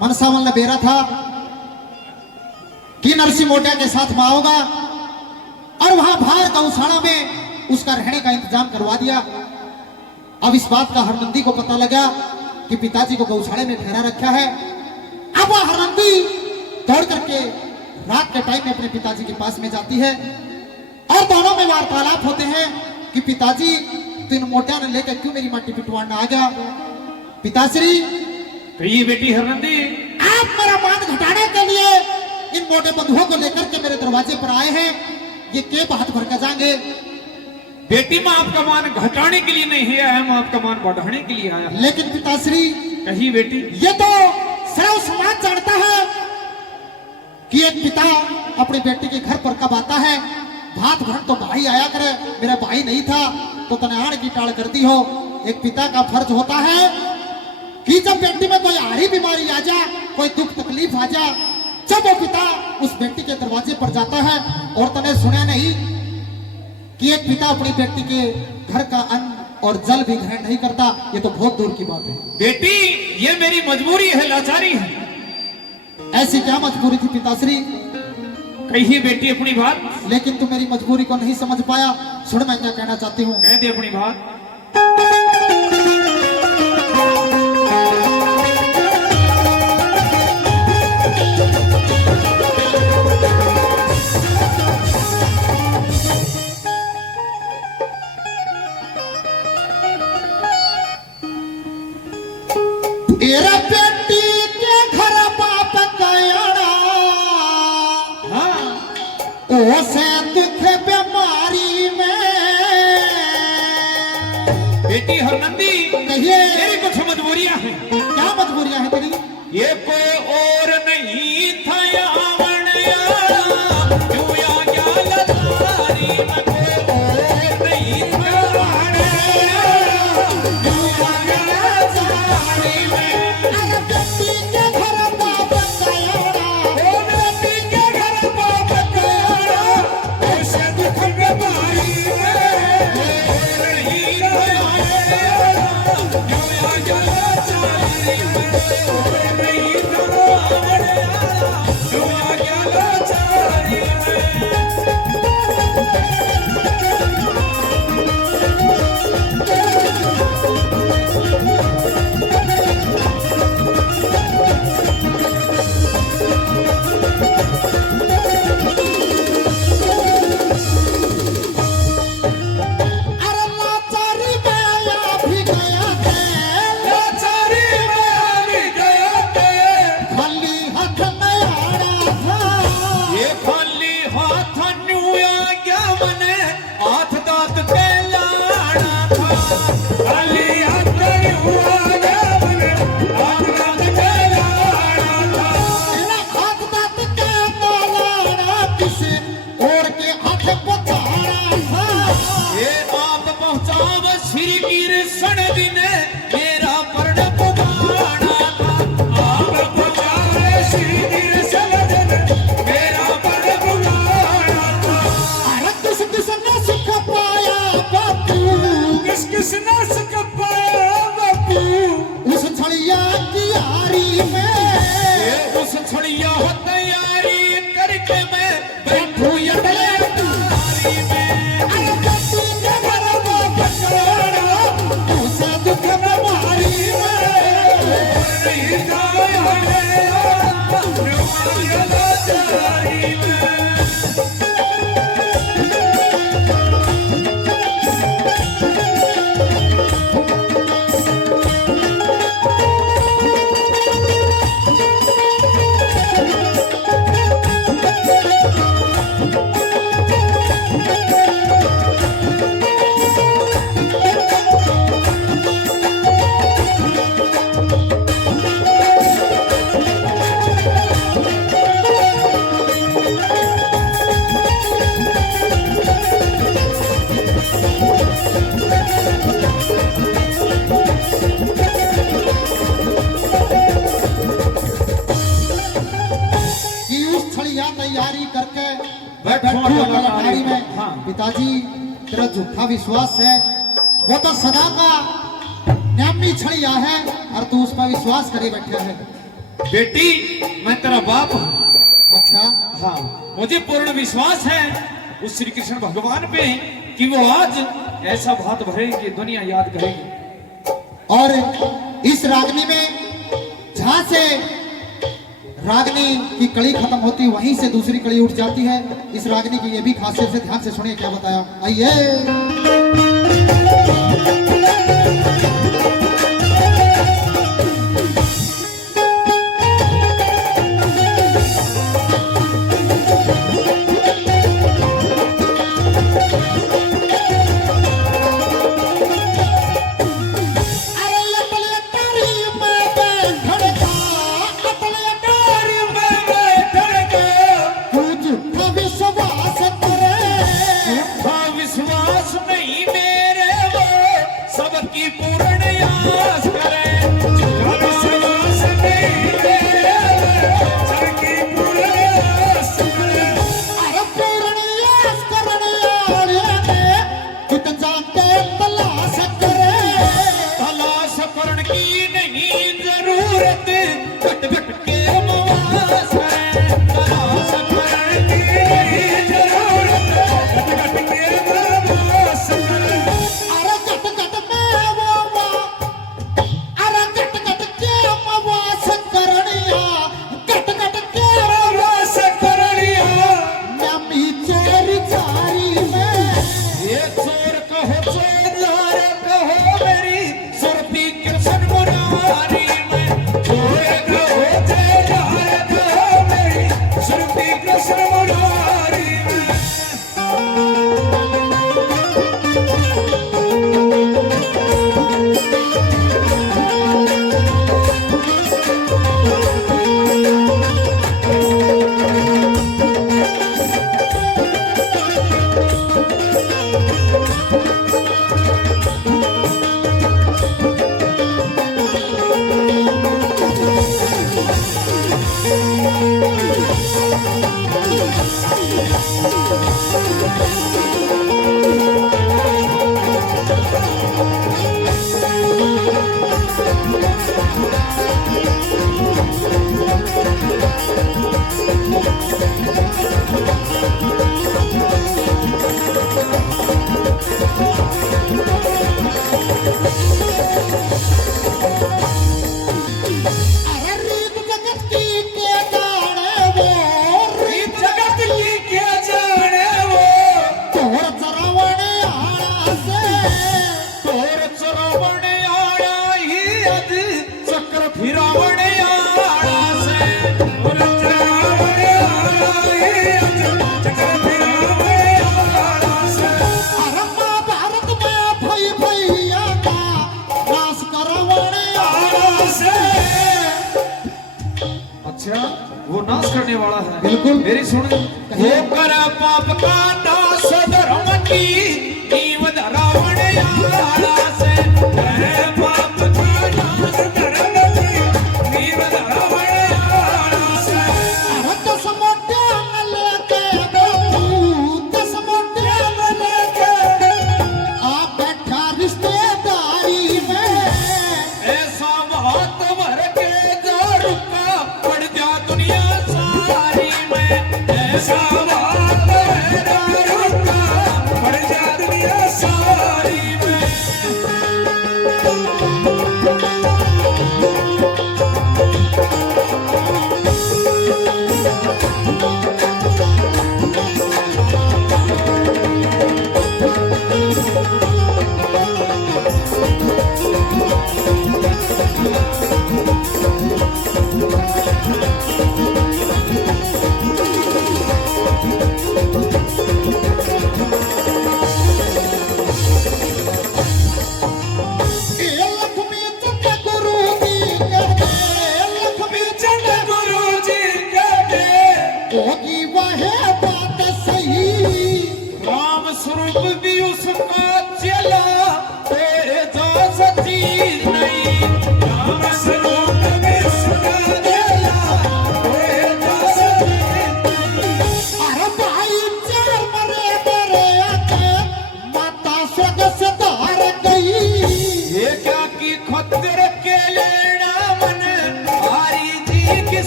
मनसावल ने बेरा था कि नरसिंह मोटिया के साथ में आओगा और वहां बाहर गौशाला में उसका रहने का इंतजाम करवा दिया। अब इस बात का हरनंदी को पता लगा कि पिताजी को गौशाले में ठहरा रखा है। अब वह हरनंदी दौड़ करके रात के टाइम में अपने पिताजी के पास में जाती है और दोनों में वार्तालाप होते हैं कि पिताजी तीन मोटिया ने लेकर क्यों मेरी मट्टी पिटवाना आ गया। पिताश्री कहिए बेटी हरनंदी, आप मेरा मान घटाने के लिए इन मोटे बंधुओं को लेकर के मेरे दरवाजे पर आए हैं, ये के बात भर कर जाएंगे। बेटी मैं आपका मान घटाने के लिए नहीं आया, मैं आपका मान बढ़ाने के लिए आया। लेकिन पिताश्री कहिए बेटी। ये तो सर्व समाज जानता है कि एक पिता अपनी बेटी के घर पर कब आता है। भात भर तो भाई आया करे, मेरा भाई नहीं था तो तनाड़ की टाल करती हो। एक पिता का फर्ज होता है कि जब बेटी में कोई आड़ी बीमारी आ जा, कोई दुख तकलीफ आ जा, जब वो पिता उस बेटी के दरवाजे पर जाता है। और तने सुना नहीं कि एक पिता अपनी बेटी के घर का अन्न और जल भी ग्रहण नहीं करता, ये तो बहुत दूर की बात है। बेटी ये मेरी मजबूरी है, लाचारी है। ऐसी क्या मजबूरी थी पिताश्री? कहिए बेटी अपनी बात। लेकिन तू मेरी मजबूरी को नहीं समझ पाया। सुन मैं क्या कहना चाहती हूँ। कह दे अपनी बात। तेरा बेटी के घर बाप कयाड़ा, ओसे दुख बीमारी में। बेटी हरनंदी कहिए मेरी कुछ मजबूरियां हैं। क्या मजबूरियां हैं तेरी? ये कोई और नहीं था पिताजी तेरा झूठा विश्वास है, वो तो सदा का नामी छड़िया है और तू उस पर विश्वास करे बैठा है। बेटी मैं तेरा बाप हूं। अच्छा, हाँ, मुझे पूर्ण विश्वास है उस श्री कृष्ण भगवान पे कि वो आज ऐसा भात भरेंगे दुनिया याद करेगी। और इस रागनी में जहां से रागनी की कड़ी खत्म होती वहीं से दूसरी कड़ी उठ जाती है। इस रागनी की ये भी खासियत से ध्यान से सुनिए क्या बताया। आइए। विश्वास नहीं मेरे वो सबकी पूर्ण आस करे। विश्वास नहीं मेरे सबकी पूर्ण आस करे। अरे पूर्ण आस करने वाले कित जाते तलाश करे। तलाश करण की नहीं जरूरत घट घट के मवास करे। तलाश करण की नहीं जरूरत घट घट के मवास करे। अरे गट गट में वो अरे गट गट के मवास करनिया गट गट के मवास करनिया नमी चोरी चारी में। ये चोर कहो चोर कहो मेरी सुरती कृष्ण मुरारी में। चोर कहो चोर कहो मेरी सुरती कृष्ण मुरारी में। अरे रीत जगत की के जाने वो रीत जगत की क्या जाने वो तोर चरावने आड़ा से। तोर चरावण आड़ा ही अज चक्र फिरावण आड़ा से। तोर चरावण आड़ा ही अज चक्र फिरावण आड़ा से। अरे महाभारत में भई भैया का नाश करवने आड़ा से। अच्छा, वो नाश करने वाला है। बिल्कुल। मेरी सुन। वो करा पाप का नाश धर्म की नींव धरावण आड़ा से। करे पाप का नाश धर्म की नींव धरावण आड़ा से। अरे दस मोटे लेके बापू दस मोटे लेके आ बैठा रिश्तेदारी में। ऐसा बात भर के जो रुका पड़ जा दुनिया सारी में। ऐसा बात भर के रुका पड़ जा दुनिया सारी में।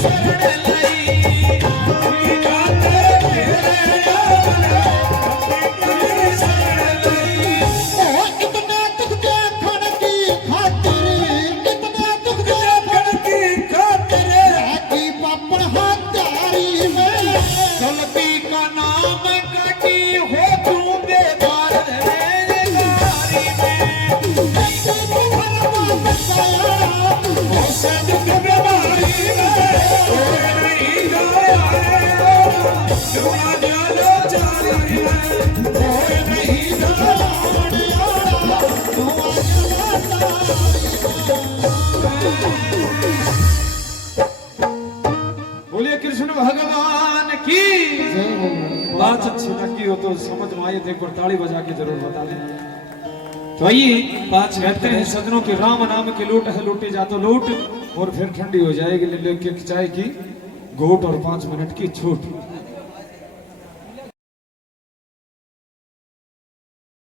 शरण लई जाते मेरे की शरण लई ओ इतना दुख देखण की खातिर, इतना दुख देखण की खातिर की पापड़ हत्यारी में चलती का नाम काटी हो तू बेदार रे गारी में हो से दुख बीमारी में कोई नहीं गया रे दुआ जानो चारी में कोई नहीं बोलिए कृष्ण भगवान की बात अच्छी लगी हो तो समझ में आए तो एक बार ताली बजा के जरूर बता दें। तो आइए बात कहते हैं सदनों के राम नाम की लूट है लूटी जा तो लूट और फिर ठंडी हो जाएगी लेके चाय की घूट और 5 मिनट की छूट।